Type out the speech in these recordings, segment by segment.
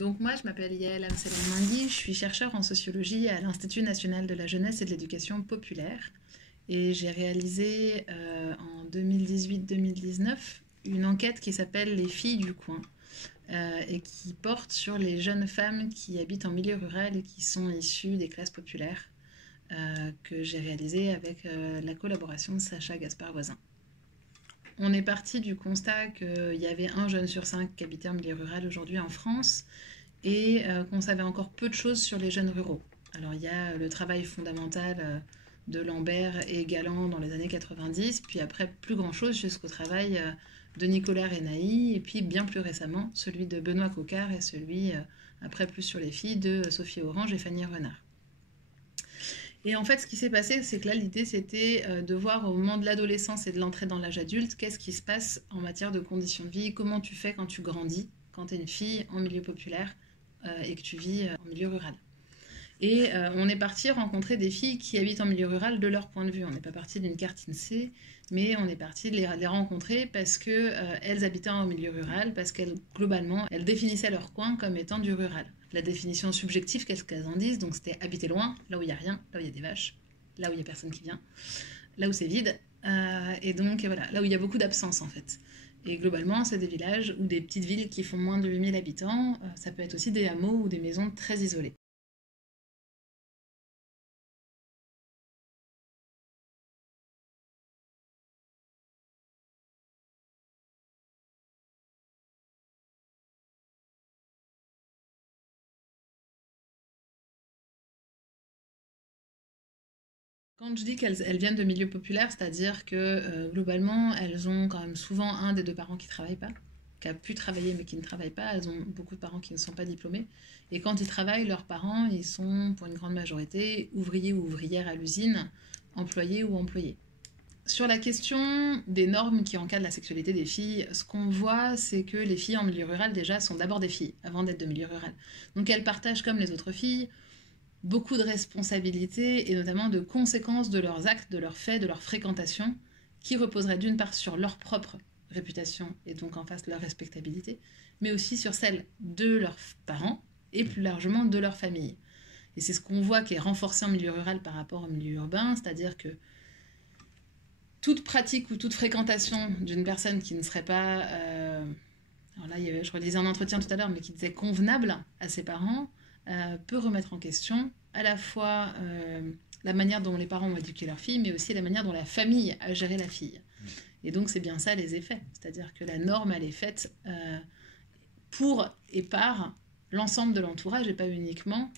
Donc moi, je m'appelle Yael Amselem-Mingui, je suis chercheure en sociologie à l'Institut national de la jeunesse et de l'éducation populaire. Et j'ai réalisé en 2018-2019 une enquête qui s'appelle Les filles du coin et qui porte sur les jeunes femmes qui habitent en milieu rural et qui sont issues des classes populaires que j'ai réalisée avec la collaboration de Sacha Gaspard-Voisin. On est parti du constat qu'il y avait 1 jeune sur 5 qui habitait en milieu rural aujourd'hui en France et qu'on savait encore peu de choses sur les jeunes ruraux. Alors il y a le travail fondamental de Lambert et Galland dans les années 90, puis après plus grand chose jusqu'au travail de Nicolas Renaï, et puis bien plus récemment celui de Benoît Coquart et celui, après plus sur les filles, de Sophie Orange et Fanny Renard. Et en fait, ce qui s'est passé, c'est que là, l'idée, c'était de voir au moment de l'adolescence et de l'entrée dans l'âge adulte, qu'est-ce qui se passe en matière de conditions de vie, comment tu fais quand tu grandis, quand tu es une fille en milieu populaire et que tu vis en milieu rural. Et on est parti rencontrer des filles qui habitent en milieu rural de leur point de vue. On n'est pas parti d'une carte INSEE, mais on est parti de les rencontrer parce qu'elles habitaient en milieu rural, parce qu'elles, globalement, elles définissaient leur coin comme étant du rural. La définition subjective, qu'est-ce qu'elles en disent? Donc c'était habiter loin, là où il n'y a rien, là où il y a des vaches, là où il n'y a personne qui vient, là où c'est vide, et donc voilà, là où il y a beaucoup d'absence en fait. Et globalement, c'est des villages ou des petites villes qui font moins de 8000 habitants, ça peut être aussi des hameaux ou des maisons très isolées. Quand je dis qu'elles viennent de milieux populaires, c'est-à-dire que globalement, elles ont quand même souvent un des deux parents qui ne travaille pas, qui a pu travailler mais qui ne travaille pas. Elles ont beaucoup de parents qui ne sont pas diplômés. Et quand ils travaillent, leurs parents, ils sont pour une grande majorité ouvriers ou ouvrières à l'usine, employés ou employés. Sur la question des normes qui encadrent la sexualité des filles, ce qu'on voit, c'est que les filles en milieu rural, déjà, sont d'abord des filles, avant d'être de milieu rural. Donc elles partagent, comme les autres filles, beaucoup de responsabilités et notamment de conséquences de leurs actes, de leurs faits, de leur fréquentation, qui reposeraient d'une part sur leur propre réputation et donc en face leur respectabilité, mais aussi sur celle de leurs parents et plus largement de leur famille. Et c'est ce qu'on voit qui est renforcé en milieu rural par rapport au milieu urbain, c'est-à-dire que toute pratique ou toute fréquentation d'une personne qui ne serait pas... alors là, je relisais un entretien tout à l'heure, mais qui disait convenable à ses parents, peut remettre en question à la fois la manière dont les parents ont éduqué leur fille, mais aussi la manière dont la famille a géré la fille. Et donc c'est bien ça les effets, c'est-à-dire que la norme, elle est faite pour et par l'ensemble de l'entourage et pas uniquement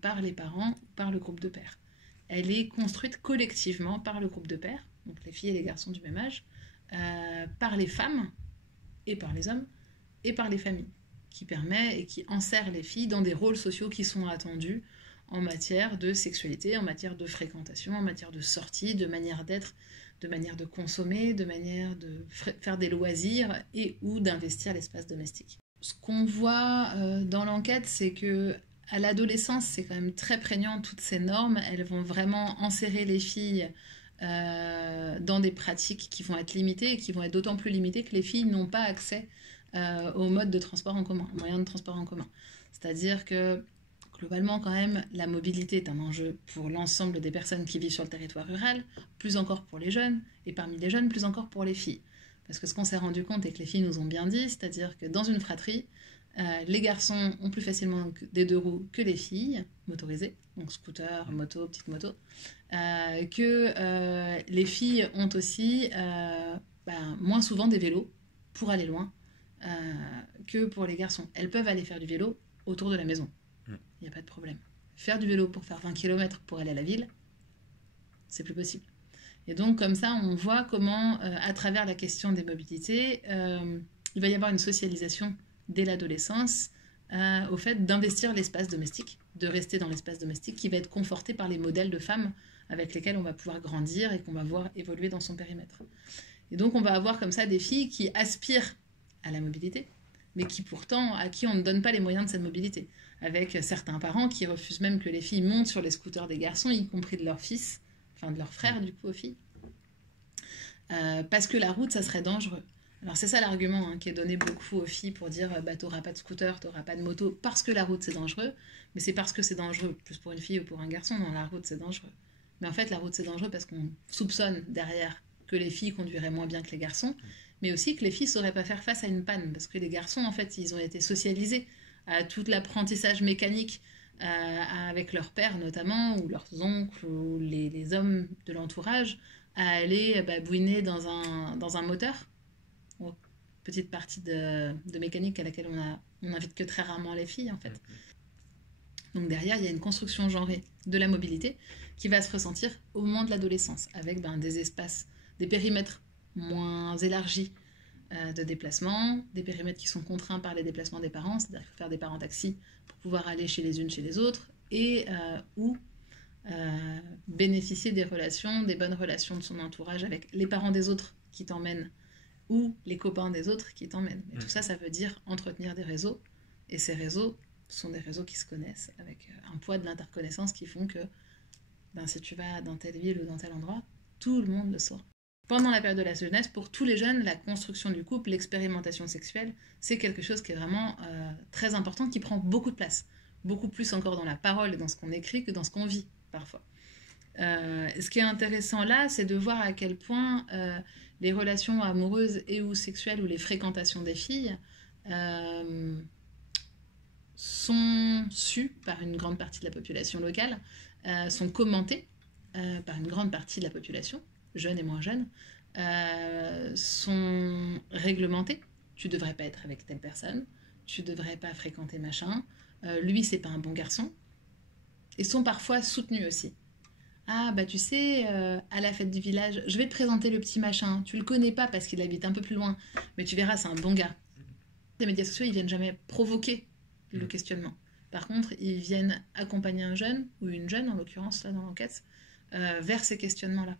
par les parents, par le groupe de pères. Elle est construite collectivement par le groupe de pères, donc les filles et les garçons du même âge, par les femmes et par les hommes et par les familles, qui permet et qui enserre les filles dans des rôles sociaux qui sont attendus en matière de sexualité, en matière de fréquentation, en matière de sortie, de manière d'être, de manière de consommer, de manière de faire des loisirs et ou d'investir l'espace domestique. Ce qu'on voit dans l'enquête, c'est que à l'adolescence, c'est quand même très prégnant, toutes ces normes. Elles vont vraiment enserrer les filles dans des pratiques qui vont être limitées et qui vont être d'autant plus limitées que les filles n'ont pas accès aux modes de transport en commun, aux moyens de transport en commun. C'est-à-dire que globalement, quand même, la mobilité est un enjeu pour l'ensemble des personnes qui vivent sur le territoire rural, plus encore pour les jeunes, et parmi les jeunes, plus encore pour les filles. Parce que ce qu'on s'est rendu compte et que les filles nous ont bien dit, c'est-à-dire que dans une fratrie, les garçons ont plus facilement des 2 roues que les filles, motorisées, donc scooter, moto, petite moto, que les filles ont aussi moins souvent des vélos pour aller loin que pour les garçons. Elles peuvent aller faire du vélo autour de la maison, il n'y a pas de problème. Faire du vélo pour faire 20 km pour aller à la ville, c'est plus possible. Et donc comme ça, on voit comment, à travers la question des mobilités, il va y avoir une socialisation dès l'adolescence au fait d'investir l'espace domestique, de rester dans l'espace domestique qui va être conforté par les modèles de femmes avec lesquels on va pouvoir grandir et qu'on va voir évoluer dans son périmètre. Et donc on va avoir comme ça des filles qui aspirent à la mobilité, mais qui pourtant, à qui on ne donne pas les moyens de cette mobilité, avec certains parents qui refusent même que les filles montent sur les scooters des garçons, y compris de leurs fils, enfin de leurs frères du coup aux filles, parce que la route, ça serait dangereux. Alors c'est ça l'argument qui est donné beaucoup aux filles pour dire bah t'auras pas de scooter, t'auras pas de moto parce que la route c'est dangereux, mais c'est parce que c'est dangereux, plus pour une fille ou pour un garçon, non la route c'est dangereux. Mais en fait la route c'est dangereux parce qu'on soupçonne derrière que les filles conduiraient moins bien que les garçons, mais aussi que les filles sauraient pas faire face à une panne, parce que les garçons en fait ils ont été socialisés à tout l'apprentissage mécanique avec leur père notamment, ou leurs oncles, ou les hommes de l'entourage, à aller bouiner dans un moteur. Bon, petite partie de mécanique à laquelle on n'invite que très rarement les filles en fait. Donc derrière, il y a une construction genrée de la mobilité qui va se ressentir au moment de l'adolescence, avec des espaces, des périmètres moins élargis de déplacement, des périmètres qui sont contraints par les déplacements des parents, c'est-à-dire qu'il faut faire des parents taxis pour pouvoir aller chez les unes, chez les autres, et ou bénéficier des relations, des bonnes relations de son entourage avec les parents des autres qui t'emmènent ou les copains des autres qui t'emmènent. Et tout ça, ça veut dire entretenir des réseaux, et ces réseaux sont des réseaux qui se connaissent, avec un poids de l'interconnaissance qui font que si tu vas dans telle ville ou dans tel endroit, tout le monde le saura. Pendant la période de la jeunesse, pour tous les jeunes, la construction du couple, l'expérimentation sexuelle, c'est quelque chose qui est vraiment très important, qui prend beaucoup de place. Beaucoup plus encore dans la parole et dans ce qu'on écrit que dans ce qu'on vit, parfois. Ce qui est intéressant là, c'est de voir à quel point les relations amoureuses et ou sexuelles ou les fréquentations des filles sont sues par une grande partie de la population locale, sont commentées par une grande partie de la population, jeunes et moins jeunes, sont réglementées. Tu devrais pas être avec telle personne, tu devrais pas fréquenter machin, lui c'est pas un bon garçon, et sont parfois soutenues aussi. Ah bah tu sais, à la fête du village, je vais te présenter le petit machin, tu le connais pas parce qu'il habite un peu plus loin, mais tu verras c'est un bon gars. Les médias sociaux ils viennent jamais provoquer le questionnement. Par contre, ils viennent accompagner un jeune, ou une jeune en l'occurrence là dans l'enquête, vers ces questionnements-là.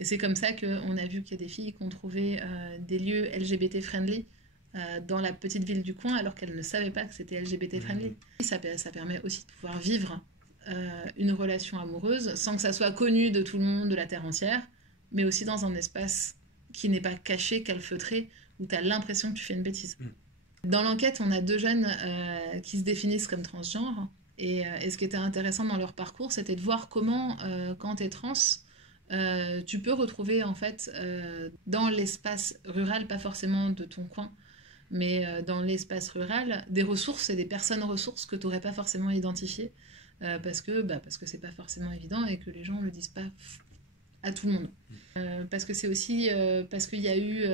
Et c'est comme ça qu'on a vu qu'il y a des filles qui ont trouvé des lieux LGBT friendly dans la petite ville du coin alors qu'elles ne savaient pas que c'était LGBT friendly. Ça permet aussi de pouvoir vivre une relation amoureuse sans que ça soit connu de tout le monde, de la terre entière, mais aussi dans un espace qui n'est pas caché, calfeutré, où tu as l'impression que tu fais une bêtise. Dans l'enquête, on a 2 jeunes qui se définissent comme transgenres, et ce qui était intéressant dans leur parcours, c'était de voir comment, quand tu es trans, tu peux retrouver en fait dans l'espace rural, pas forcément de ton coin, mais dans l'espace rural, des ressources et des personnes ressources que tu n'aurais pas forcément identifiées, parce que c'est pas forcément évident et que les gens le disent pas à tout le monde. Parce que c'est aussi parce qu'il y a eu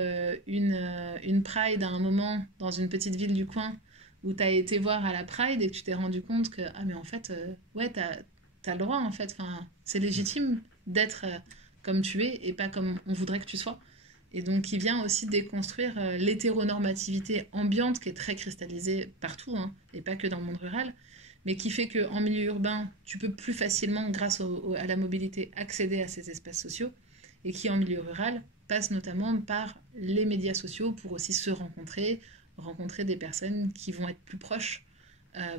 une Pride à un moment dans une petite ville du coin où tu as été voir à la Pride et que tu t'es rendu compte que ah mais en fait ouais t'as le droit en fait, enfin, c'est légitime d'être comme tu es et pas comme on voudrait que tu sois. Et donc il vient aussi déconstruire l'hétéronormativité ambiante qui est très cristallisée partout et pas que dans le monde rural, mais qui fait qu'en milieu urbain, tu peux plus facilement, grâce à la mobilité, accéder à ces espaces sociaux, et qui en milieu rural passe notamment par les médias sociaux pour aussi se rencontrer des personnes qui vont être plus proches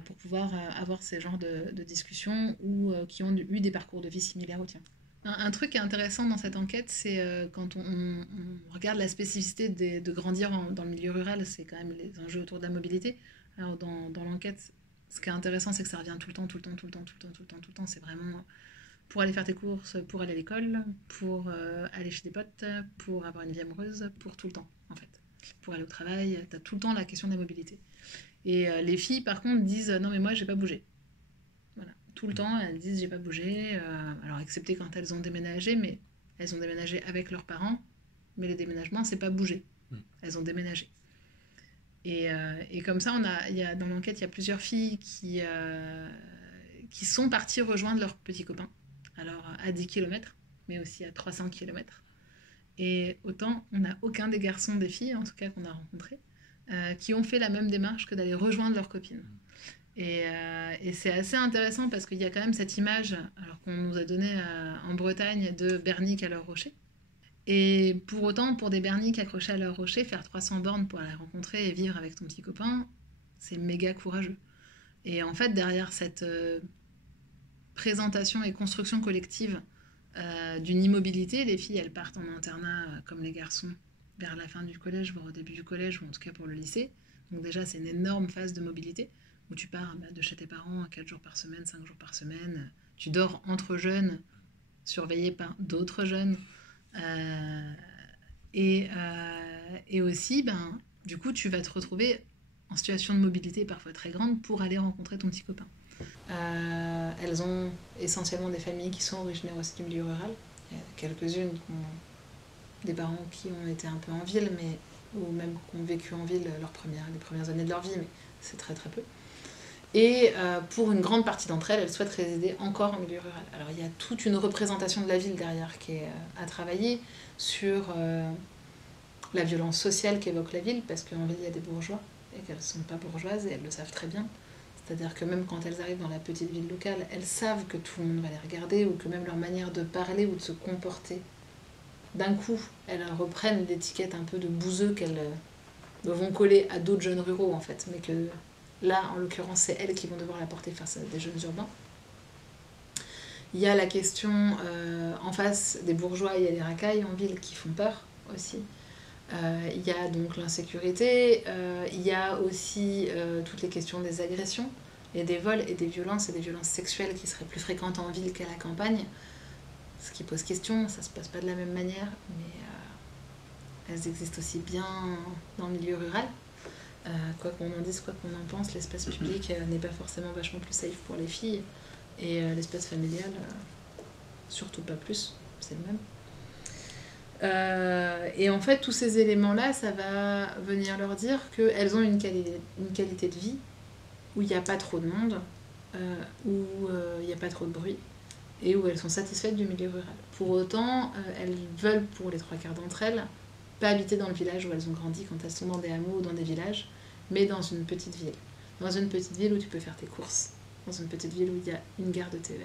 pour pouvoir avoir ces genres de discussions ou qui ont eu des parcours de vie similaires au tien. Un truc qui est intéressant dans cette enquête, c'est quand on regarde la spécificité de grandir dans le milieu rural, c'est quand même les enjeux autour de la mobilité. Alors dans l'enquête, ce qui est intéressant, c'est que ça revient tout le temps. C'est vraiment pour aller faire tes courses, pour aller à l'école, pour aller chez des potes, pour avoir une vie amoureuse, pour tout le temps, en fait. Pour aller au travail, t'as tout le temps la question de la mobilité. Et les filles, par contre, disent non, mais moi, j'ai pas bougé. Voilà. Tout le temps, elles disent j'ai pas bougé. Alors, excepté quand elles ont déménagé, mais elles ont déménagé avec leurs parents. Mais les déménagements, c'est pas bouger. Elles ont déménagé. Et comme ça, dans l'enquête, il y a plusieurs filles qui sont parties rejoindre leurs petits copains. Alors, à 10 km, mais aussi à 300 km. Et autant, on n'a aucun des garçons, des filles, en tout cas qu'on a rencontrés, qui ont fait la même démarche que d'aller rejoindre leurs copines. Et c'est assez intéressant parce qu'il y a quand même cette image, alors qu'on nous a donnée en Bretagne, de Bernic à leur rocher. Et pour autant, pour des berniques accrochés à leur rocher, faire 300 bornes pour aller rencontrer et vivre avec ton petit copain, c'est méga courageux. Et en fait, derrière cette présentation et construction collective d'une immobilité, les filles, elles partent en internat comme les garçons vers la fin du collège, voire au début du collège, ou en tout cas pour le lycée. Donc déjà, c'est une énorme phase de mobilité, où tu pars de chez tes parents 4 jours par semaine, 5 jours par semaine. Tu dors entre jeunes, surveillé par d'autres jeunes. Euh, et aussi, du coup, tu vas te retrouver en situation de mobilité parfois très grande pour aller rencontrer ton petit copain. Elles ont essentiellement des familles qui sont originaires aussi du milieu rural. Il y a quelques-unes qui ont des parents qui ont été un peu en ville, mais, ou même qui ont vécu en ville les premières années de leur vie, mais c'est très très peu. Et pour une grande partie d'entre elles, elles souhaitent résider encore en milieu rural. Alors il y a toute une représentation de la ville derrière qui est à travailler sur la violence sociale qu'évoque la ville, parce qu'en ville il y a des bourgeois et qu'elles ne sont pas bourgeoises et elles le savent très bien. C'est-à-dire que même quand elles arrivent dans la petite ville locale, elles savent que tout le monde va les regarder ou que même leur manière de parler ou de se comporter, d'un coup, elles reprennent l'étiquette un peu de bouseux qu'elles vont coller à d'autres jeunes ruraux en fait, mais que là, en l'occurrence, c'est elles qui vont devoir la porter face à des jeunes urbains. Il y a la question en face des bourgeois, il y a les racailles en ville qui font peur aussi. Il y a donc l'insécurité, il y a aussi toutes les questions des agressions et des vols et des violences sexuelles qui seraient plus fréquentes en ville qu'à la campagne. Ce qui pose question, ça se passe pas de la même manière, mais elles existent aussi bien dans le milieu rural. Quoi qu'on en dise, quoi qu'on en pense, l'espace public n'est pas forcément vachement plus safe pour les filles. Et l'espace familial, surtout pas plus, c'est le même. Et en fait, tous ces éléments-là, ça va venir leur dire qu'elles ont une qualité de vie où il n'y a pas trop de monde, où il n'y a pas trop de bruit, et où elles sont satisfaites du milieu rural. Pour autant, elles veulent, pour les 3 quarts d'entre elles, pas habiter dans le village où elles ont grandi quand elles sont dans des hameaux ou dans des villages, mais dans une petite ville. Dans une petite ville où tu peux faire tes courses, dans une petite ville où il y a une gare de TER,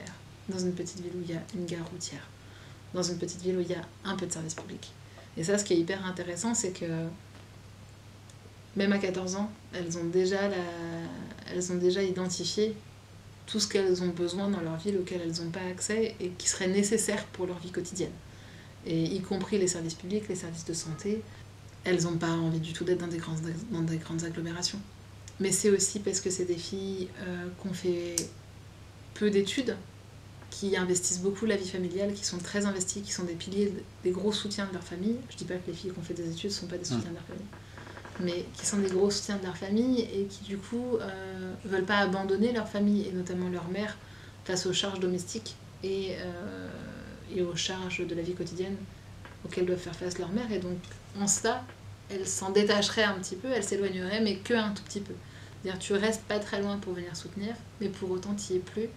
dans une petite ville où il y a une gare routière, dans une petite ville où il y a un peu de service public. Et ça, ce qui est hyper intéressant, c'est que même à 14 ans, elles ont déjà identifié tout ce qu'elles ont besoin dans leur ville auquel elles n'ont pas accès et qui serait nécessaire pour leur vie quotidienne. Et y compris les services publics, les services de santé, elles n'ont pas envie du tout d'être dans des grandes agglomérations. Mais c'est aussi parce que c'est des filles qui ont fait peu d'études, qui investissent beaucoup la vie familiale, qui sont très investies, qui sont des piliers, des gros soutiens de leur famille. Je dis pas que les filles qui ont fait des études ne sont pas des soutiens de leur famille, mais qui sont des gros soutiens de leur famille et qui du coup veulent pas abandonner leur famille et notamment leur mère face aux charges domestiques et aux charges de la vie quotidienne auxquelles doivent faire face leur mère. Et donc en cela, elles s'en détacheraient un petit peu, elles s'éloigneraient, mais que un tout petit peu. C'est-à-dire tu restes pas très loin pour venir soutenir, mais pour autant tu y es plus,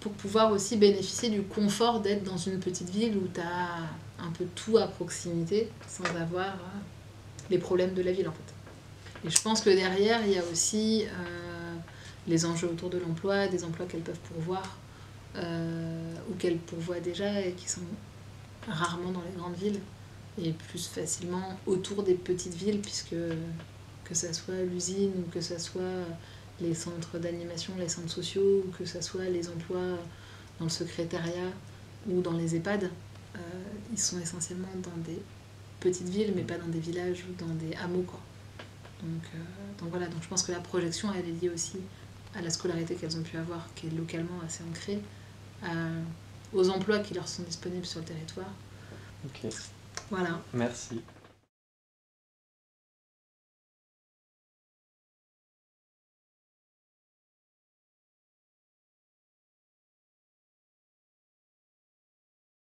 pour pouvoir aussi bénéficier du confort d'être dans une petite ville où tu as un peu tout à proximité sans avoir les problèmes de la ville en fait. Et je pense que derrière, il y a aussi les enjeux autour de l'emploi, des emplois qu'elles peuvent pourvoir ou qu'elles pourvoient déjà et qui sont rarement dans les grandes villes et plus facilement autour des petites villes, puisque que ça soit l'usine ou que ça soit les centres d'animation, les centres sociaux, ou que ça soit les emplois dans le secrétariat ou dans les EHPAD, ils sont essentiellement dans des petites villes, mais pas dans des villages ou dans des hameaux, quoi. Donc voilà, donc je pense que la projection, elle est liée aussi à la scolarité qu'elles ont pu avoir, qui est localement assez ancrée, aux emplois qui leur sont disponibles sur le territoire. Ok, Voilà. merci.